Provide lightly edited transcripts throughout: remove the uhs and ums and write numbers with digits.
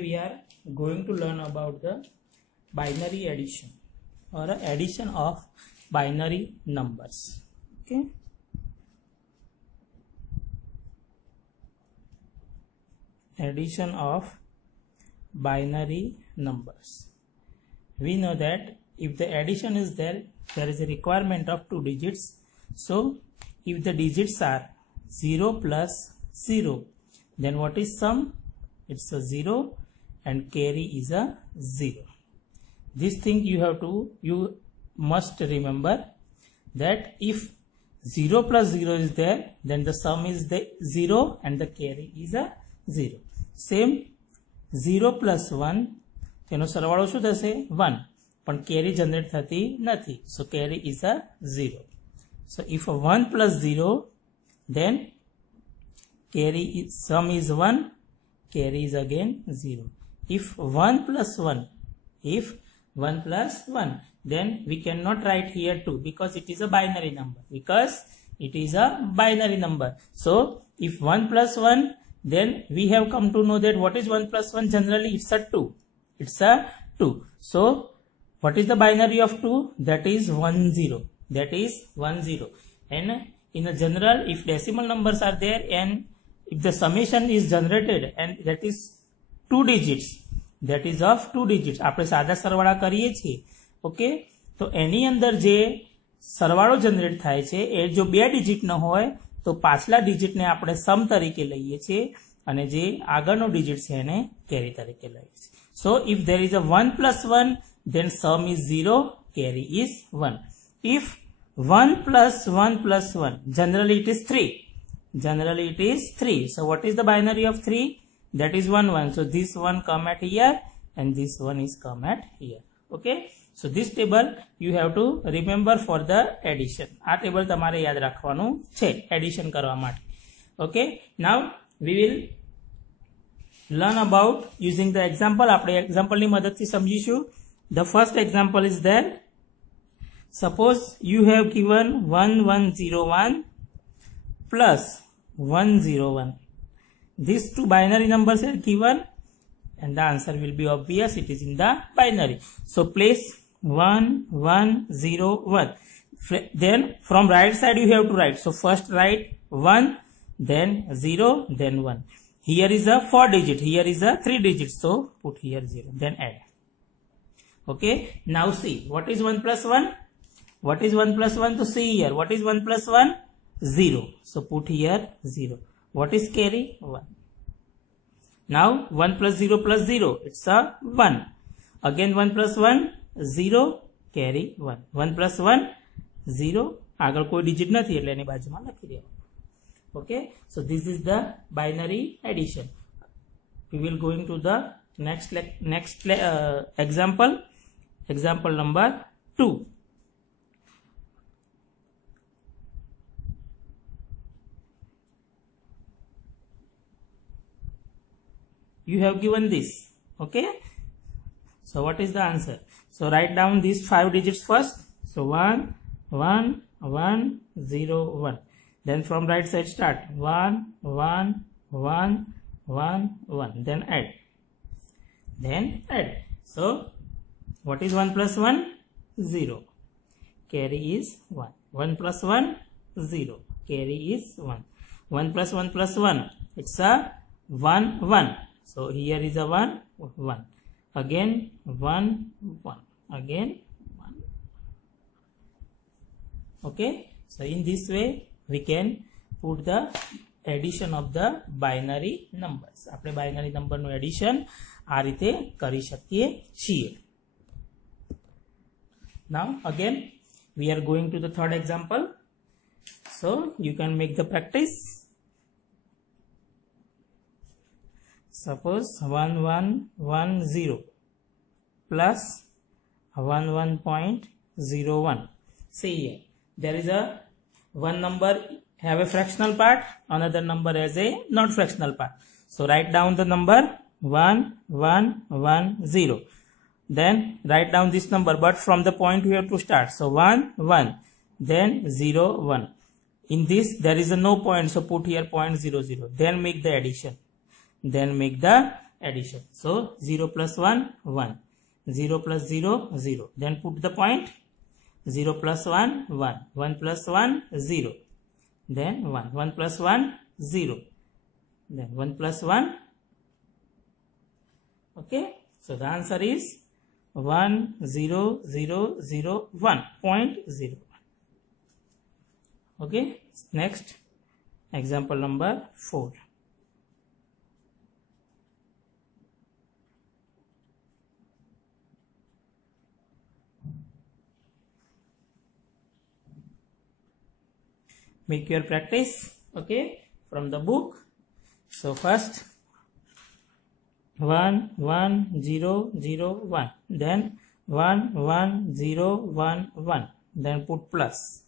We are going to learn about the binary addition or addition of binary numbers. Okay. Addition of binary numbers. We know that if the addition is there is a requirement of 2 digits. So if the digits are 0 plus 0, then what is sum? It's a 0 and carry is a 0. This thing you must remember that if 0 plus 0 is there, then the sum is the 0 and the carry is a 0. Same 0 plus 1 તેનો સરવાળો શું થશે 1 પણ carry generate થતી નથી. So carry is a 0. So if 1 plus 0, then carry is, sum is 1, carry is again 0. If 1 plus 1, then we cannot write here 2 because it is a binary number. So if 1 plus 1, then we have come to know that what is 1 plus 1? Generally it's a 2. It's a 2. So what is the binary of 2? That is 1 0. That is 1 0. And in the general, if decimal numbers are there and if the summation is generated and that is 2 digits, that is of 2 digits, આપણે સાદા સરવાળા કરીએ છીએ. Okay, તો એની અંદર જે સરવાળો generate થાય છે એ જો 2 ડિજિટ ન હોય તો પાછલા ડિજિટને આપણે સમ તરીકે લઈએ છીએ અને જે આગળનો ડિજિટ છે એને કેરી તરીકે લઈએ છીએ. So if there is a 1 plus 1, then sum is 0, carry is 1. If 1 plus 1 plus 1, generally it is 3. Generally it is 3. So what is the binary of 3? That is 1 1. So this one come at here and this one is come at here. Okay. So this table you have to remember for the addition. આ table તમારે યાદ રાખવાનું છે addition કરવા માટે. Okay. Now we will learn about using the example. આપણે example ની મદદથી સમજીશું. The first example is there. Suppose you have given 1101 plus 101. These two binary numbers are given and the answer will be obvious. It is in the binary. So place 1101. Then from right side you have to write. So first write 1, then 0, then 1. Here is a 4 digit. Here is a 3 digit. So put here 0. Then add. Okay. Now see. What is 1 plus 1? What is 1 plus 1? To see here. What is 1 plus 1? 0. So put here 0. What is carry? 1. Now 1 plus 0 plus 0. It's a 1. Again 1 plus 1. 0. Carry 1. 1 plus 1. 0. આગળ કોઈ digit નથી એટલે એની બાજુમાં લખી દેવાનું. Okay. So this is the binary addition. We will go into the next example. Example number 2. You have given this. Okay. So what is the answer? So write down these 5 digits first. So 1 1 1 0 1. Then from right side start 1 1 1 1 1. Then add. So what is 1 plus 1? 0. Carry is 1. 1 plus 1? 0. Carry is 1. 1 plus 1 plus 1. It's a 1 1. So here is a 1 1. Again 1 1. Again 1. Okay. So in this way we can put the addition of the binary numbers. આપણે binary number નું addition આ રીતે કરી શકીએ છીએ. Now again we are going to the third example. So you can make the practice. Suppose 1110 plus 11.01. See here. There is a one number have a fractional part, another number has a not fractional part. So write down the number 1110. Then write down this number, but from the point we have to start. So 1 1, then 0 1. In this there is a no point, so put here 0.00. Then make the addition. Then make the addition. So 0 plus 1, 1. 0 plus 0, 0. Then put the point. 0 plus 1, 1. 1 plus 1, 0. Then 1. 1 plus 1, 0. Then 1 plus 1. Okay. So the answer is 1, 0, 0, 0, 1. 0.01. Okay. Next. Example number 4. Make your practice, okay, from the book. So first 1, 1, 0, 0, 1. Then 1, 1, 0, 1, 1. Then put plus.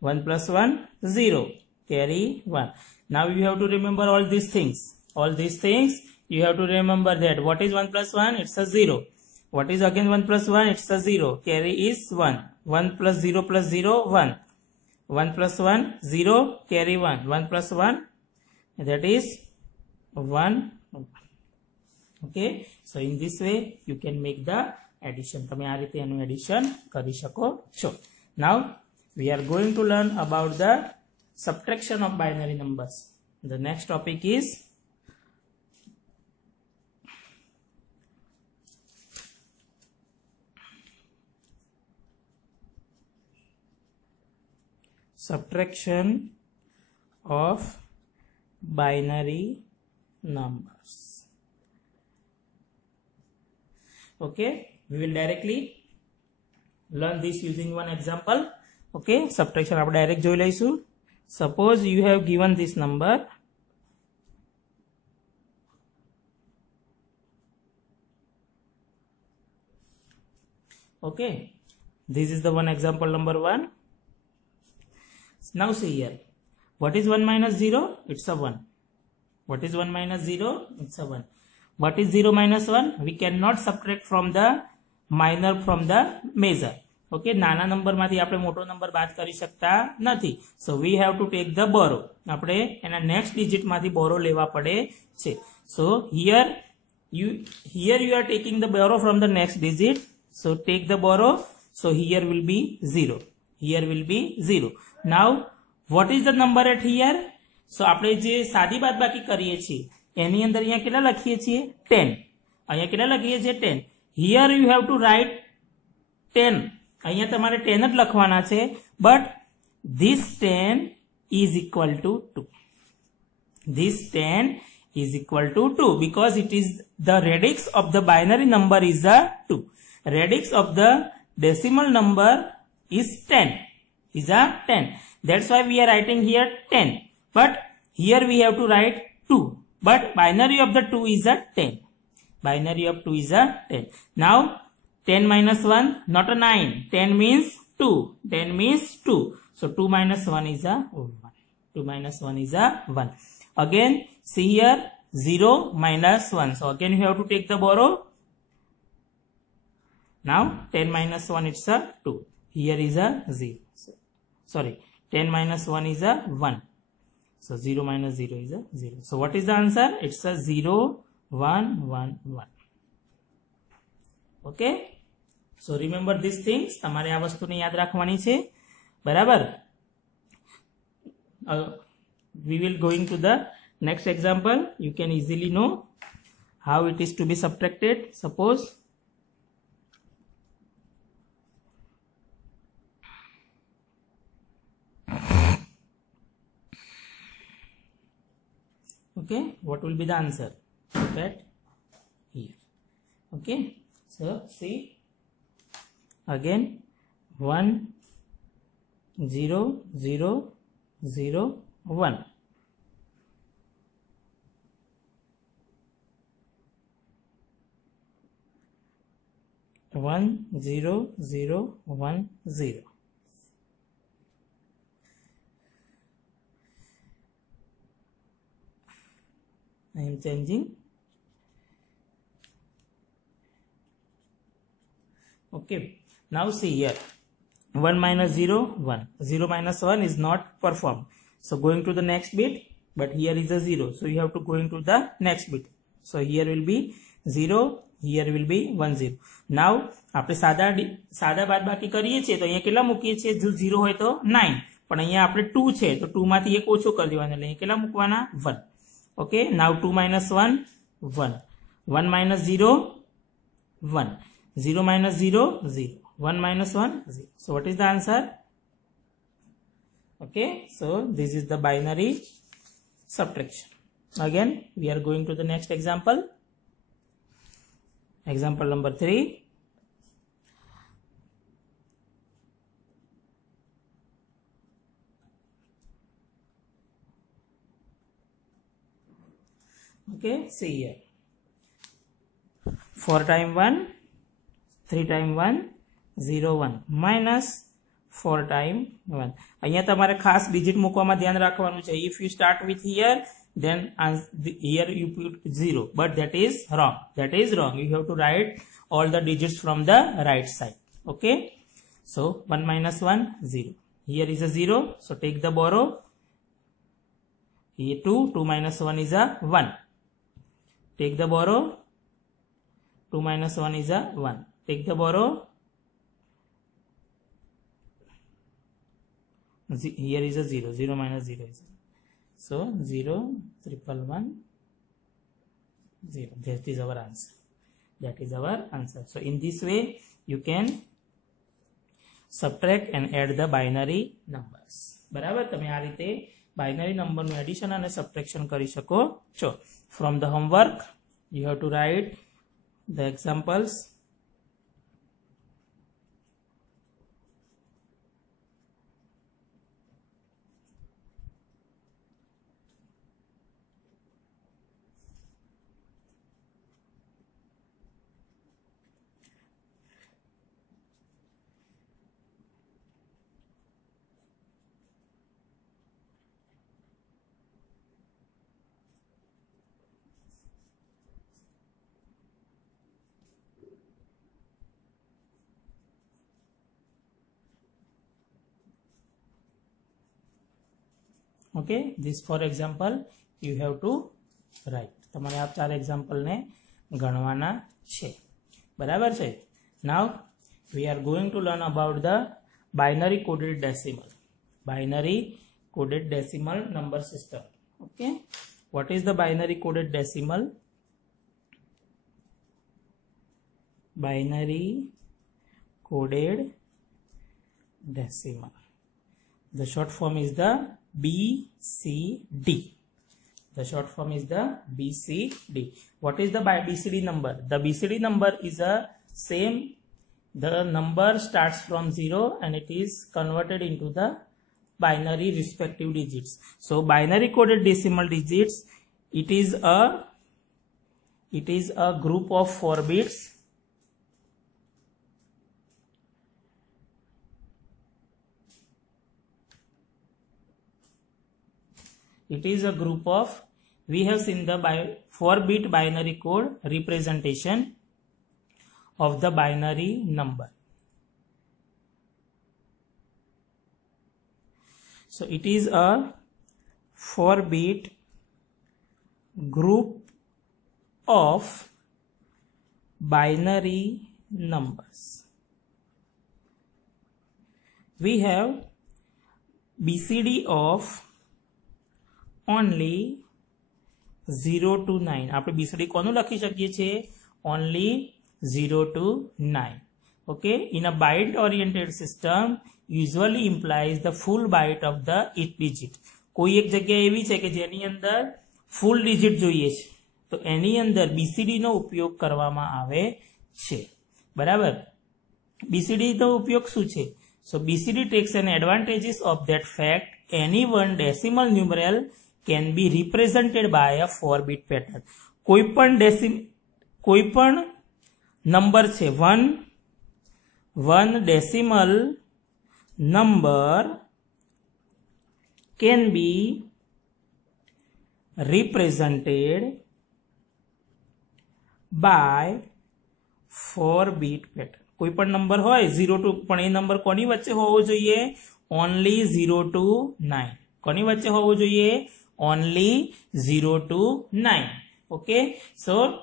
1 plus 1, 0. Carry 1. Now you have to remember all these things. All these things you have to remember that what is 1 plus 1? It's a 0. What is again 1 plus 1? It's a 0. Carry is 1. 1 plus 0 plus 0, 1. 1 plus 1, 0, carry 1. 1 plus 1, that is 1. Okay. So in this way, you can make the addition. તમે આ રીતે એનું addition કરી શકો છો. Now, we are going to learn about the subtraction of binary numbers. The next topic is subtraction of binary numbers. Okay, we will directly learn this using one example. Okay, subtraction આપણે direct જોઈ લઈશું. Suppose you have given this number. Okay, this is the one example number 1. Now see here, what is 1 minus 0? It's a 1. What is 1 minus 0? It's a 1. What is 0 minus 1? We cannot subtract from the minor from the major. Okay, નાના number માંથી આપણે મોટો number બાદ કરી શકતા નથી. So we have to take the borrow. આપણે એના next digit માંથી borrow લેવા પડે છે. So here you are taking the borrow from the next digit. So take the borrow. So here will be 0. Here will be 0. Now what is the number at here? So આપણે જે સાદી બાદબાકી કરીએ છીએ એની અંદર અહીંયા કેટલા લખીએ છીએ 10. અહીંયા કેટલા લખીએ છીએ 10. Here you have to write 10. અહીંયા તમારે 10 જ લખવાના છે, but this 10 is equal to 2. This 10 is equal to 2 because it is the radix of the binary number is a 2. Radix of the decimal number is 10. Is a 10. That's why we are writing here 10. But here we have to write 2. But binary of the 2 is a 10. Binary of 2 is a 10. Now 10 minus 1, not a 9. 10 means 2. 10 means 2. So 2 minus 1 is a 1. 2 minus 1 is a 1. Again, see here 0 minus 1. So again you have to take the borrow. Now 10 minus 1 it's a 2. Here is a 0. Sorry, 10 minus 1 is a 1. So 0 minus 0 is a 0. So what is the answer? It's a 0, 1, 1, 1. Okay. So remember these things. તમારે આ વસ્તુને યાદ રાખવાની છે. બરાબર? We will going to the next example. You can easily know how it is to be subtracted. Suppose okay, what will be the answer? Look at here. Okay, so see again 1, 0, 0, 0, 1. One, 0, 0, 1, 0. I am changing. Okay. Now see here. 1 minus 0, 1. 0 minus 1 is not performed. So going to the next bit. But here is a 0. So you have to go into the next bit. So here will be 0, here will be 1 0. Now આપણે સાદા બાદબાકી કરીએ છીએ તો અહીંયા કેટલા મૂકીએ છીએ? જો 0 હોય તો 9, પણ અહીંયા આપણે 2 છે તો 2 માંથી 1 ઓછો કરી દેવાનો એટલે અહીંયા કેટલા મૂકવાના? 1. Okay, now 2 minus 1 1, 1 minus 0 1, 0 minus 0 0, 1 minus 1 0. So what is the answer? Okay, so this is the binary subtraction. Again we are going to the next example. Example number 3. Okay, see here, 4 times 1, 3 times 1, 0 1 minus 4 times 1. અહીંયા તમારે ખાસ digit મૂકવામાં ધ્યાન રાખવાનું છે. If you start with here, then here you put 0, but that is wrong. That is wrong. You have to write all the digits from the right side. Okay, so 1 minus 1 0. Here is a 0, so take the borrow. Here 2 minus 1 is a 1. Take the borrow. 2 minus 1 is a 1. Take the borrow. Here is a 0. 0 minus 0 is 0. So 0 1 1 0. That is our answer. That is our answer. So in this way you can subtract and add the binary numbers. બરાબર, તમે આ રીતે binary નંબરનું addition અને subtraction કરી શકો છો. From the homework you have to write the examples. Okay, this for example you have to write. તમારે આ 4 એક્ઝામ્પલ ને ગણવાના છે. બરાબર છે. Now we are going to learn about the binary coded decimal. Binary coded decimal number system. Okay, what is the binary coded decimal? Binary coded decimal, the short form is the BCD. The short form is the BCD. What is the BCD number? The BCD number is a same. The number starts from 0 and it is converted into the binary respective digits. So binary coded decimal digits, it is a group of 4 bits. It is a group of, we have seen the 4-bit binary code representation of the binary number. So it is a 4-bit group of binary numbers. We have BCD of only 0 to 9. આપણે BCD કોનું લખી શકીએ છીએ? Only 0 to 9. Okay, in a byte oriented system usually implies the full byte of the each digit. કોઈ એક જગ્યા એવી છે કે જેની અંદર full digit જોઈએ છે તો એની અંદર BCD નો ઉપયોગ કરવામાં આવે છે. બરાબર, BCD નો ઉપયોગ શું છે? So BCD takes an advantages of that fact. Any one decimal numeral can be represented by a 4-bit pattern. કોઈ પણ નંબર છે 1 decimal number can be represented by 4-bit pattern. કોઈ પણ નંબર હોય 0 to, પણ એ નંબર કોની વચ્ચે હોવો જોઈએ? Only 0 to 9. કોની વચ્ચે હોવો જોઈએ? Only 0 to 9. Okay, so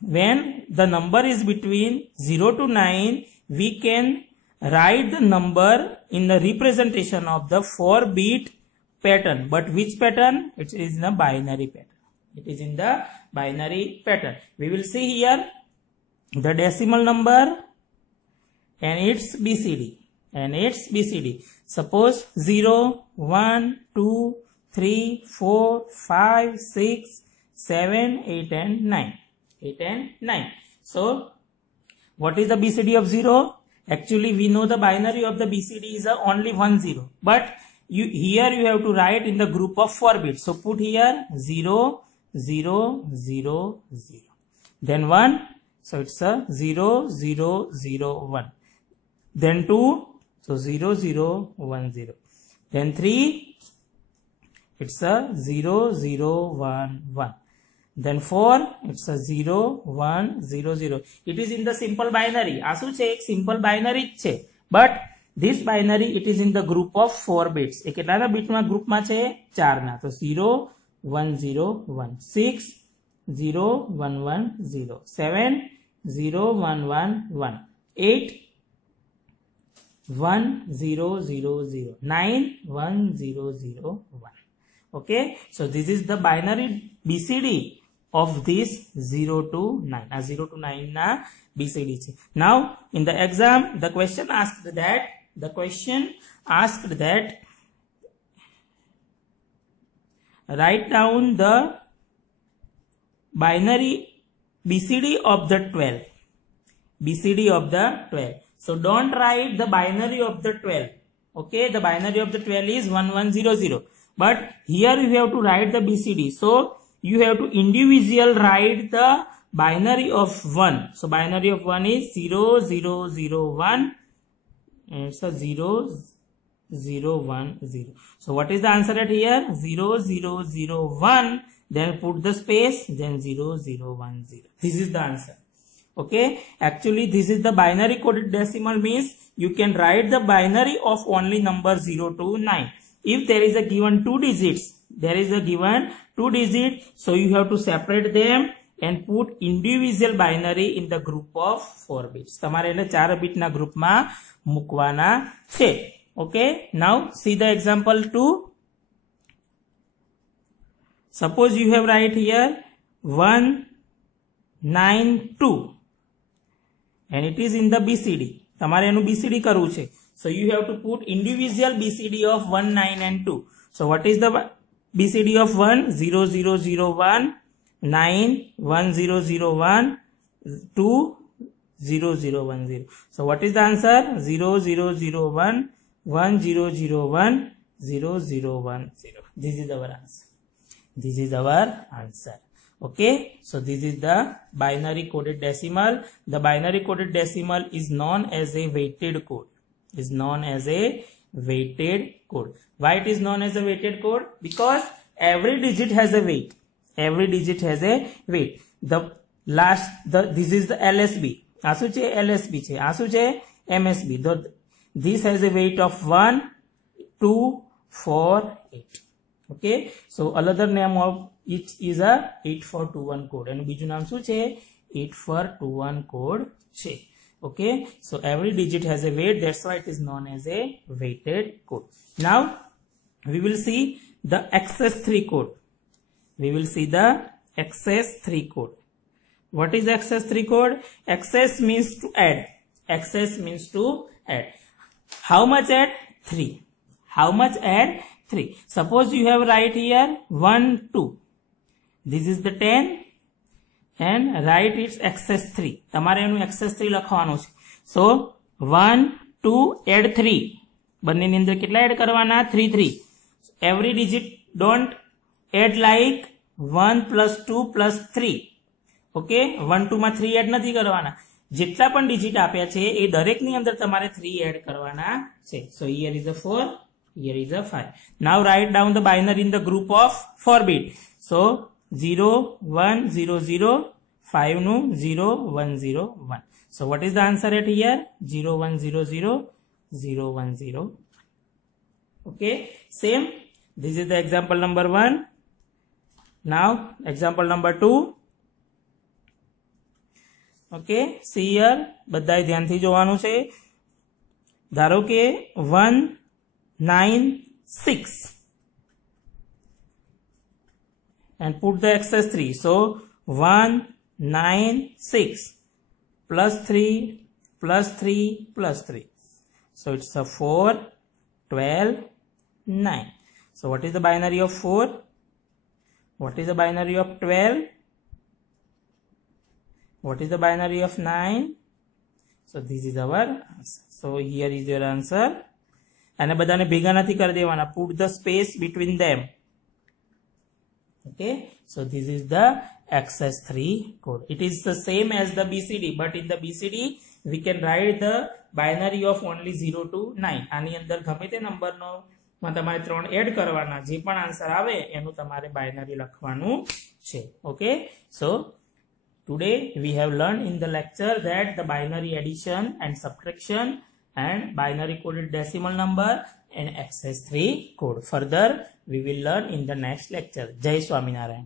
when the number is between 0 to 9, we can write the number in the representation of the 4-bit pattern. But which pattern? It is in the binary pattern. It is in the binary pattern. We will see here the decimal number and its BCD. Suppose 0, 1, 2, 3, 4, 5, 6, 7, 8 and 9. So what is the BCD of 0? Actually we know the binary of the BCD is only 1 0. But here you have to write in the group of 4 bits. So put here 0, 0, 0, 0. Then 1. So it's a 0, 0, 0, 1. Then 2. So 0, 0, 1, 0. Then 3. It's a 0, 0, 1, 1. Then 4. It's a 0, 1, 0, 0. It is in the simple binary. Asu છે simple binary છે. But this binary it is in the group of 4 bits. એ કેટલાના બીટમાં ગ્રુપમાં છે? 4 ના. તો 0, 1, 0, 1. 6, 0, 1, 1, 0. 7, 0, 1, 1, 1. 8, 1, 0, 0, 0. 9, 1, 0, 0, 1. Okay, so this is the binary BCD of this 0 to 9. 0 to 9 na BCD છે. Now in the exam the question asked that write down the binary BCD of the 12. BCD of the 12. So don't write the binary of the 12. Okay, the binary of the 12 is 1100. But here you have to write the BCD. So you have to individual write the binary of 1. So binary of 1 is 0, 0, 0, 1. And it's a 0, 0, 1, 0. So what is the answer at here? 0, 0, 0, 1. Then put the space. Then 0, 0, 1, 0. This is the answer. Okay. Actually this is the binary coded decimal, means you can write the binary of only number 0 to 9. If there is a given 2 digits, so you have to separate them and put individual binary in the group of 4 bits. તમારે એટલે 4 bit ના ગ્રુપમાં મૂકવાના છે. Okay, now see the example 2. Suppose you have write here 192 and it is in the BCD. તમારે એનું BCD કરવું છે. So you have to put individual BCD of 1, 9 and 2. So what is the BCD of 1? 0, 0, 0, 1, 9, 1, 0, 0, 1, 2, 0, 0, 1, 0. So what is the answer? 0, 0, 0, 1, 1, 0, 0, 1, 0, 0, 1, 0. This is our answer. Okay, so this is the binary coded decimal. The binary coded decimal is known as a weighted code. Why it is known as a weighted code? Because every digit has a weight. This is the LSB. આશું છે LSB છે. આશું છે MSB. This has a weight of 1, 2, 4, 8. Okay, so another name of it is a 8421 code. And બીજું નામ શું છે? 8421 code છે. Okay, so every digit has a weight, that's why it is known as a weighted code. Now we will see the XS3 code. What is XS3 code? XS means to add. How much add? 3. Suppose you have write here 1, 2. This is the 10 and write its XS3. તમારે એનું XS3 લખવાનું છે. So 1, 2 add 3. બંનેની અંદર કેટલા add કરવાના? 3, 3. Every digit don't add like 1 plus 2 plus 3. Okay, 1, 2 માં 3 add નથી કરવાના. જેટલા પણ ડિજિટ આપ્યા છે એ દરેકની અંદર તમારે 3 એડ કરવાના છે. So here is a 4, here is a 5. Now write down the binary in the group of 4 bit. So 0, 1, 0, 0, 5 nu 0, 1, 0, 1. So what is the answer at here? 0, 1, 0, 0, 0, 1, 0. Okay, same. This is the example number 1. Now example number 2. Okay, see here, બધાએ ધ્યાનથી જોવાનું છે. ધારો કે 1 9 6 and put the excess 3. So 1 9 6 plus 3 plus 3 plus 3. So it's a 4 12 9. So what is the binary of 4? What is the binary of 12? What is the binary of 9? So this is our answer. So here is your answer. અને બધાને ભેગા નથી કરી દેવાના. Put the space between them. Okay. So this is the access 3 code. It is the same as the BCD, but in the BCD we can write the binary of only 0 to 9. આની અંદર ગમે તે નંબરનો તમારે 3 add કરવાના, જે પણ answer આવે એનું તમારે બાયનરી લખવાનું છે. Okay. So today we have learned in the lecture that the binary addition and subtraction and binary coded decimal number and access 3 code. Further we will learn in the next lecture. Jai Swaminarayan.